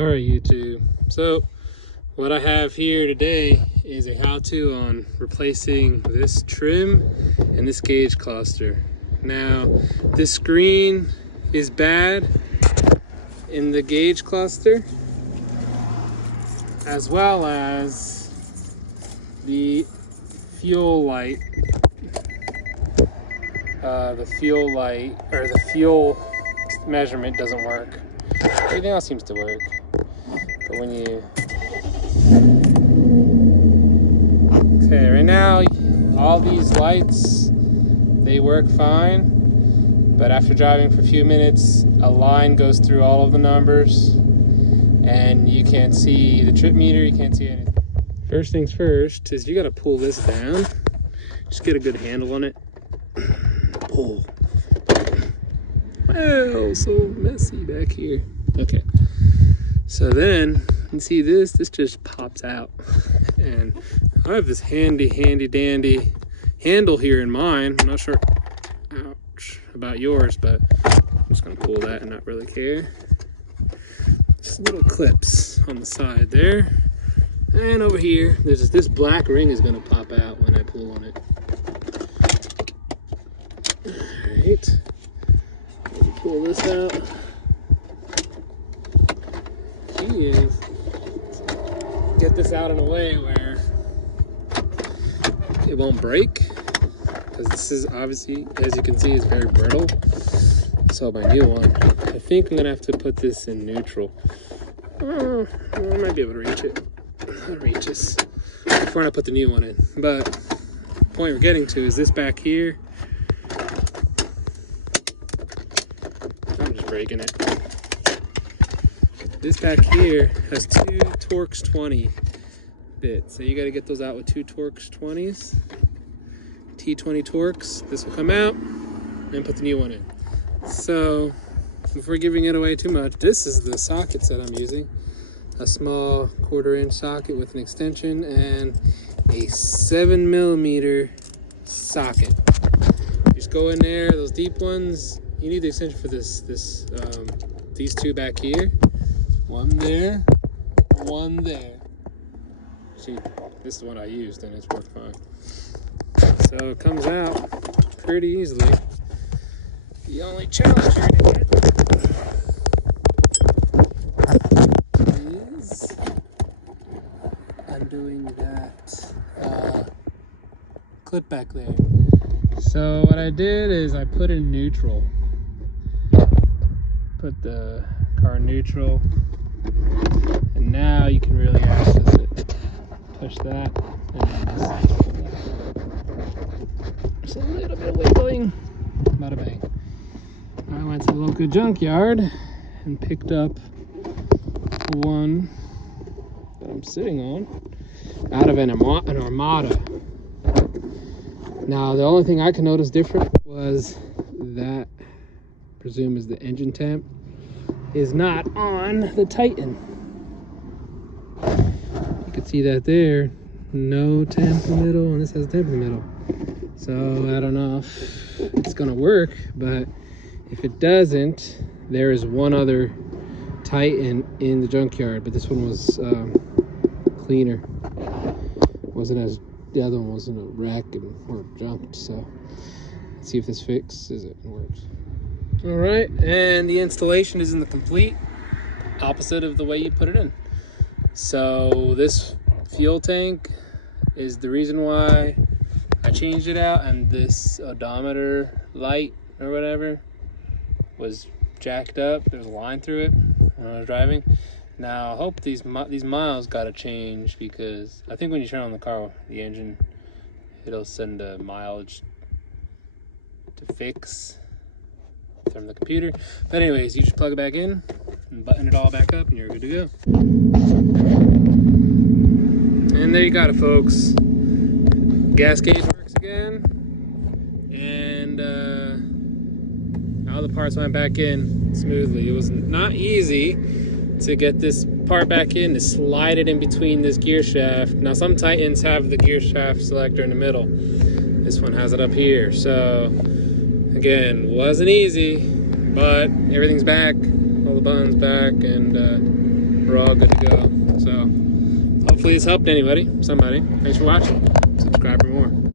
Alright YouTube, so what I have here today is a how-to on replacing this trim and this gauge cluster. Now this screen is bad in the gauge cluster as well as the fuel light. The fuel measurement doesn't work. Everything else seems to work. But when you... Okay, right now, all these lights, they work fine. But after driving for a few minutes, a line goes through all of the numbers. And you can't see the trip meter, you can't see anything. First things first is you gotta pull this down. Just get a good handle on it. Pull. Well, so messy back here. Okay. So then, you see this just pops out. And I have this handy dandy handle here in mine. I'm not sure, ouch, about yours, but I'm just gonna pull that and not really care. Just little clips on the side there. And over here, there's this black ring is gonna pop out when I pull on it. Alright. Pull this out. Key is get this out in a way where it won't break, because this is obviously, as you can see, is very brittle. So my new one, I think I'm gonna have to put this in neutral. Oh, I might be able to reach it. I'll reach this before I put the new one in. But the point we're getting to is this back here. I'm just breaking it. This back here has two Torx 20 bits. So you got to get those out with two Torx 20s. T20 Torx. This will come out and put the new one in. So before giving it away too much, this is the sockets that I'm using. A small 1/4 inch socket with an extension and a 7mm socket. Just go in there, those deep ones. You need the extension for these two back here. One there, one there. See, this is the one I used and it's worked fine. So it comes out pretty easily. The only challenge you're gonna get is undoing that clip back there. So what I did is I put in neutral. Put the car in neutral. And now you can really access it. Push that, and then just a little bit of wiggling. Bada bang. I went to the local junkyard and picked up one that I'm sitting on out of an Armada. Now the only thing I can notice different was that, I presume is the engine temp, is not on the Titan. You can see that there, no temp in the middle, and this has temp in the middle. So I don't know if it's gonna work, but if it doesn't, there is one other Titan in the junkyard, but this one was cleaner. The other one wasn't a wreck or junked. So let's see if this fixes it and works. All right, and the installation is in the complete opposite of the way you put it in. So this fuel tank is the reason why I changed it out, and this odometer light or whatever was jacked up. There's a line through it when I was driving. Now I hope these miles got to change, because I think when you turn on the car, the engine, it'll send a mileage to fix from the computer. But anyways, you just plug it back in and button it all back up and you're good to go. And there you got it, folks. Gas gauge works again, and all the parts went back in smoothly. It was not easy to get this part back in, to slide it in between this gear shaft. Now some Titans have the gear shaft selector in the middle. This one has it up here. So again, wasn't easy, but everything's back, all the buttons back, and we're all good to go. So hopefully this helped anybody, somebody. Thanks for watching. Subscribe for more.